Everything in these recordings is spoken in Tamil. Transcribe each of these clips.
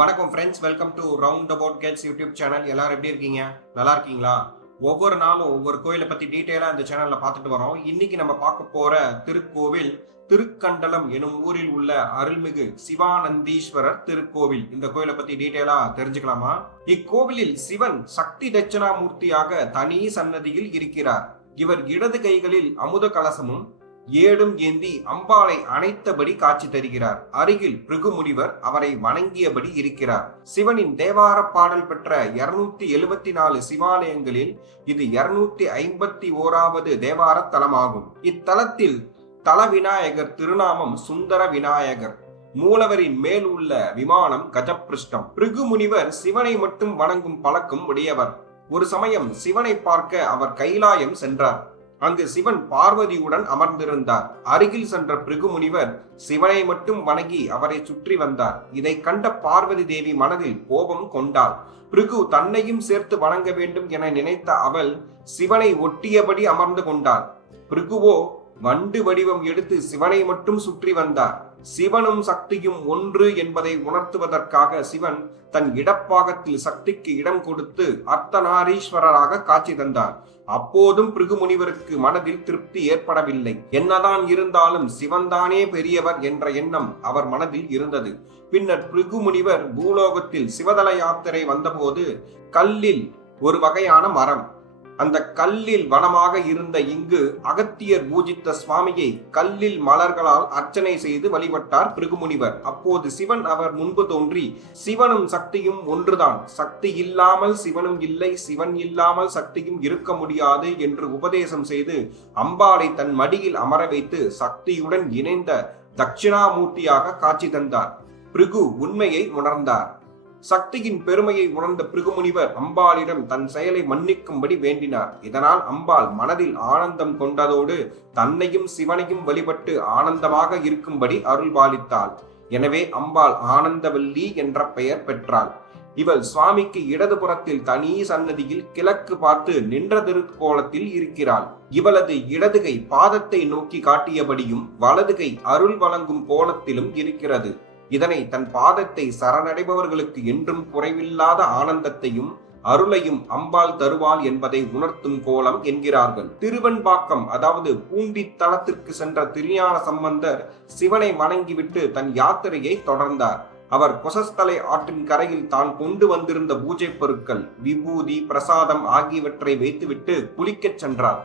வணக்கம் friends, welcome to round about Gates YouTube channel. எல்லாரும் எப்படி இருக்கீங்க? நல்லா இருக்கீங்களா? ஒவ்வொரு நாளும் ஒவ்வொரு கோயிலை பத்தி டீட்டெயிலா இந்த சேனல்ல பார்த்துட்டு வரோம். இன்னைக்கு நம்ம பார்க்க போற திருக்கோவில் திருக்கண்டலம் எனும் ஊரில் உள்ள அருள்மிகு சிவானந்தீஸ்வரர் திருக்கோவில். இந்த கோயிலை பத்தி டீட்டெயிலா தெரிஞ்சுக்கலாமா? இக்கோவிலில் சிவன் சக்தி தட்சணாமூர்த்தியாக தனி சன்னதியில் இருக்கிறார். இவர் இடது கைகளில் அமுத கலசமும் ஏடும் ஏந்தி அம்பாளை அணைத்தபடி காட்சி தருகிறார். அருகில் பிருகு முனிவர் அவரை வணங்கியபடி இருக்கிறார். சிவனின் தேவார பாடல் பெற்ற 274 சிவாலயங்களில் இது 251வது தேவார தலமாகும். இத்தலத்தில் தல விநாயகர் திருநாமம் சுந்தர விநாயகர். மூலவரின் மேல் உள்ள விமானம் கஜப்பிருஷ்டம். பிருகு முனிவர் சிவனை மட்டும் வணங்கும் பழக்கம் உடையவர். ஒரு சமயம் சிவனை பார்க்க அவர் கைலாயம் சென்றார். அங்கு சிவன் பார்வதியுடன் அமர்ந்திருந்தார். அருகில் சென்ற பிருகு முனிவர் சிவனை மட்டும் வணங்கி அவரை சுற்றி வந்தார். இதை கண்ட பார்வதி தேவி மனதில் கோபம் கொண்டாள். பிருகு தன்னையும் சேர்த்து வணங்க வேண்டும் என நினைத்த அவள் சிவனை ஒட்டியபடி அமர்ந்து கொண்டாள். பிருகுவோ வண்டு வடிவம் எடுத்து சிவனை மட்டும் சுற்றி வந்தார். சிவனும் சக்தியும் ஒன்று என்பதை உணர்த்துவதற்காக சிவன் தன் இடப்பாகத்தில் சக்திக்கு இடம் கொடுத்து அர்த்தநாரீஸ்வரராக காட்சி தந்தார். அப்போதும் பிருகு முனிவருக்கு மனதில் திருப்தி ஏற்படவில்லை. என்னதான் இருந்தாலும் சிவன்தானே பெரியவர் என்ற எண்ணம் அவர் மனதில் இருந்தது. பின்னர் பிருகு முனிவர் பூலோகத்தில் சிவதல யாத்திரை வந்தபோது கல்லில் ஒரு வகையான மரம், அந்த கல்லில் வனமாக இருந்த இங்கு அகத்தியர் பூஜித்த சுவாமியை கல்லில் மலர்களால் அர்ச்சனை செய்து வழிபட்டார் பிருகு முனிவர். அப்போது சிவன் அவர் முன்பு தோன்றி சிவனும் சக்தியும் ஒன்றுதான், சக்தி இல்லாமல் சிவனும் இல்லை, சிவன் இல்லாமல் சக்தியும் இருக்க முடியாது என்று உபதேசம் செய்து அம்பாளை தன் மடியில் அமர வைத்து சக்தியுடன் இணைந்த தட்சிணாமூர்த்தியாக காட்சி தந்தார். பிருகு உண்மையை உணர்ந்தார். சக்தியின் பெருமையை உணர்ந்த பிருகு முனிவர் அம்பாளிடம் தன் செயலை மன்னிக்கும்படி வேண்டினார். இதனால் அம்பாள் மனதில் ஆனந்தம் கொண்டதோடு தன்னையும் சிவனையும் வழிபட்டு ஆனந்தமாக இருக்கும்படி அருள்பாலித்தாள். எனவே அம்பாள் ஆனந்தவல்லி என்ற பெயர் பெற்றாள். இவள் சுவாமிக்கு இடதுபுறத்தில் தனி சன்னதியில் கிழக்கு பார்த்து நின்ற திருக்கோலத்தில் இருக்கிறாள். இவளது இடதுகை பாதத்தை நோக்கி காட்டியபடியும் வலதுகை அருள் வழங்கும் கோலத்திலும் இருக்கிறது. இதனை தன் பாதத்தை சரணடைபவர்களுக்கு என்றும் குறைவில்லாத ஆனந்தத்தையும் அருளையும் அம்பாள் தருவாள் என்பதை உணர்த்தும் கோலம் என்கிறார்கள். திருவெண்பாக்கம் அதாவது பூண்டி தலத்திற்கு சென்ற திருஞான சம்பந்தர் சிவனை வணங்கிவிட்டு தன் யாத்திரையை தொடர்ந்தார். அவர் கொசஸ்தலை ஆற்றின் கரையில் தான் கொண்டு வந்திருந்த பூஜை பொருட்கள், விபூதி, பிரசாதம் ஆகியவற்றை வைத்துவிட்டு குளிக்கச் சென்றார்.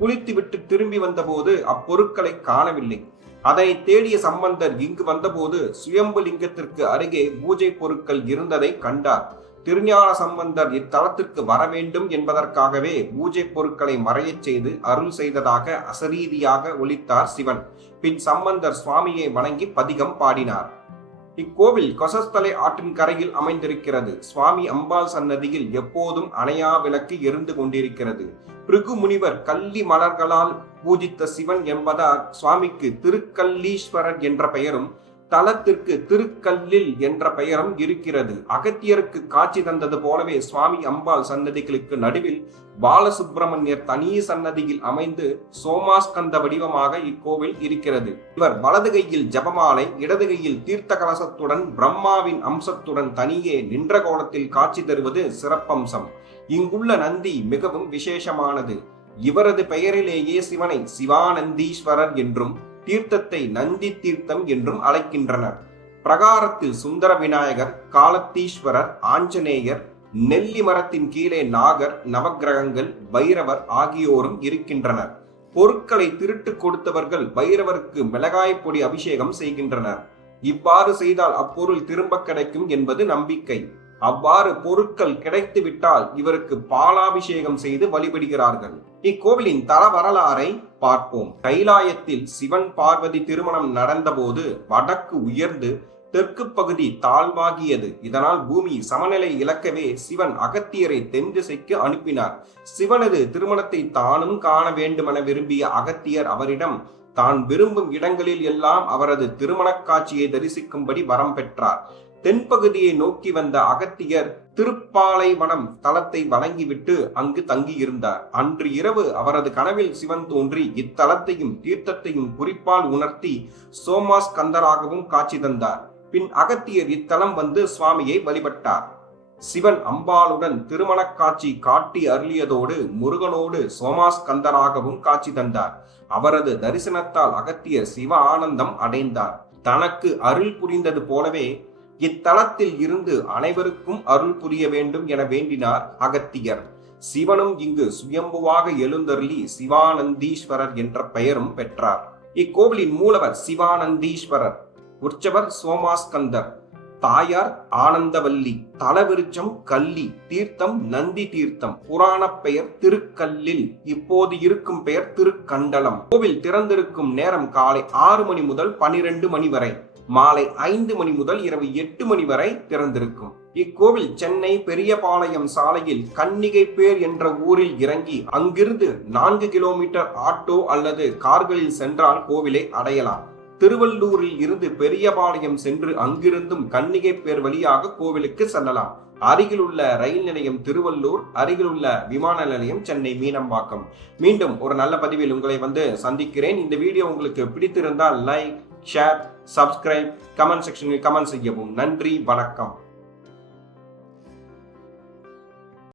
குளித்துவிட்டு திரும்பி வந்தபோது அப்பொருட்களை காணவில்லை. அதை தேடிய சம்பந்தர் இங்கு வந்தபோது சுயம்பு லிங்கத்திற்கு அருகே பூஜை பொருட்கள் இருந்ததை கண்டார். திருஞான சம்பந்தர் இத்தலத்திற்கு வர வேண்டும் என்பதற்காகவே பூஜை பொருட்களை மறையச் செய்து அருள் செய்ததாக அசரீதியாக ஒலித்தார் சிவன். பின் சம்பந்தர் சுவாமியை வணங்கி பதிகம் பாடினார். இக்கோவில் கொசஸ்தலை ஆற்றின் கரையில் அமைந்திருக்கிறது. சுவாமி அம்பாள் சன்னதியில் எப்போதும் அணையா விளக்கு எரிந்து கொண்டிருக்கிறது. பிருகு முனிவர் கள்ளி மலர்களால் பூஜித்த சிவன் என்பதால் சுவாமிக்கு திருக்கல்லீஸ்வரர் என்ற பெயரும் தலத்திற்கு திருக்கல்லில் என்ற பெயரும் இருக்கிறது. அகத்தியருக்கு காட்சி தந்தது போலவே சுவாமி அம்பாள் சன்னதிகளுக்கு நடுவில் பாலசுப்பிரமணியர் தனி சன்னதியில் அமைந்து சோமாஸ்கந்த வடிவமாக இக்கோவில் இருக்கிறது. இவர் வலது கையில் ஜபமாலை, இடது கையில் தீர்த்த கலசத்துடன் பிரம்மாவின் அம்சத்துடன் தனியே நின்ற கோலத்தில் காட்சி தருவது சிறப்பம்சம். இங்குள்ள நந்தி மிகவும் விசேஷமானது. இவரது பெயரிலேயே சிவனை சிவானந்தீஸ்வரர் என்றும் தீர்த்தத்தை நந்தி தீர்த்தம் என்றும் அழைக்கின்றனர். பிரகாரத்தில் சுந்தர விநாயகர், காலத்தீஸ்வரர், ஆஞ்சநேயர், நெல்லி மரத்தின் கீழே நாகர், நவக்கிரகங்கள், பைரவர் ஆகியோரும் இருக்கின்றனர். பொருட்களை திருட்டு கொடுத்தவர்கள் பைரவருக்கு மிளகாய் பொடி அபிஷேகம் செய்கின்றனர். இவ்வாறு செய்தால் அப்பொருள் திரும்ப கிடைக்கும் என்பது நம்பிக்கை. அவ்வாறு பொருட்கள் கிடைத்து விட்டால் இவருக்கு பாலாபிஷேகம் செய்து வழிபடுகிறார்கள். இக்கோவிலின் தல வரலாறை பார்ப்போம். கைலாயத்தில் சிவன் பார்வதி திருமணம் நடந்தபோது வடக்கு உயர்ந்து தெற்கு பகுதி தாழ்வாகியது. இதனால் பூமி சமநிலை இழக்கவே சிவன் அகத்தியரை தென் திசைக்கு அனுப்பினார். சிவனது திருமணத்தை தானும் காண வேண்டுமென விரும்பிய அகத்தியர் அவரிடம் தான் விரும்பும் இடங்களில் எல்லாம் அவரது திருமண காட்சியை தரிசிக்கும்படி வரம் பெற்றார். தென்பகுதியை நோக்கி வந்த அகத்தியர் திருப்பாலைவனம் தலத்தை வணங்கிவிட்டு அங்கு தங்கியிருந்தார். அன்று இரவு அவரது கனவில் சிவன் தோன்றி இத்தலத்தையும் தீர்த்தத்தையும் குறிப்பால் உணர்த்தி சோமாஸ்கந்தராகவும் காட்சி தந்தார். பின் அகத்தியர் இத்தலம் வந்து சுவாமியை வழிபட்டார். சிவன் அம்பாளுடன் திருமண காட்சி காட்டி அருளியதோடு முருகனோடு சோமாஸ்கந்தராகவும் காட்சி தந்தார். அவரது தரிசனத்தால் அகத்தியர் சிவ ஆனந்தம் அடைந்தார். தனக்கு அருள் புரிந்தது போலவே இத்தலத்தில் இருந்து அனைவருக்கும் அருள் புரிய வேண்டும் என வேண்டினார் அகத்தியர். சிவனும் இங்கு சுயம்புவாக எழுந்தருளி சிவானந்தீஸ்வரர் என்ற பெயரும் பெற்றார். இக்கோவிலின் மூலவர் சிவானந்தீஸ்வரர், உற்சவர் சோமாஸ்கந்தர், தாயார் ஆனந்தவல்லி, தலவிருச்சம் கல்லி, தீர்த்தம் நந்தி தீர்த்தம். புராண பெயர் திருக்கல்லில், இப்போது இருக்கும் பெயர் திருக்கண்டலம். கோவில் திறந்திருக்கும் நேரம் காலை 6 மணி முதல் 12 மணி வரை, மாலை 5 மணி முதல் இரவு 8 மணி வரை திறந்திருக்கும். இக்கோவில் சென்னை பெரியபாளையம் சாலையில் கன்னிகைப்பேர் என்ற ஊரில் இறங்கி அங்கிருந்து 4 கிலோமீட்டர் ஆட்டோ அல்லது கார்களில் சென்றால் கோவிலை அடையலாம். திருவள்ளூரில் இருந்து பெரியபாளையம் சென்று அங்கிருந்தும் கன்னிகைப்பேர் வழியாக கோவிலுக்கு செல்லலாம். அருகிலுள்ள ரயில் நிலையம் திருவள்ளூர், அருகிலுள்ள விமான நிலையம் சென்னை மீனம்பாக்கம். மீண்டும் ஒரு நல்ல பதிவில் உங்களை சந்திக்கிறேன். இந்த வீடியோ உங்களுக்கு பிடித்திருந்தால் லைக், ஷேர், சப்ஸ்கிரைப், கமெண்ட் செக்ஷனில் கமெண்ட் செய்யவும். நன்றி, வணக்கம்.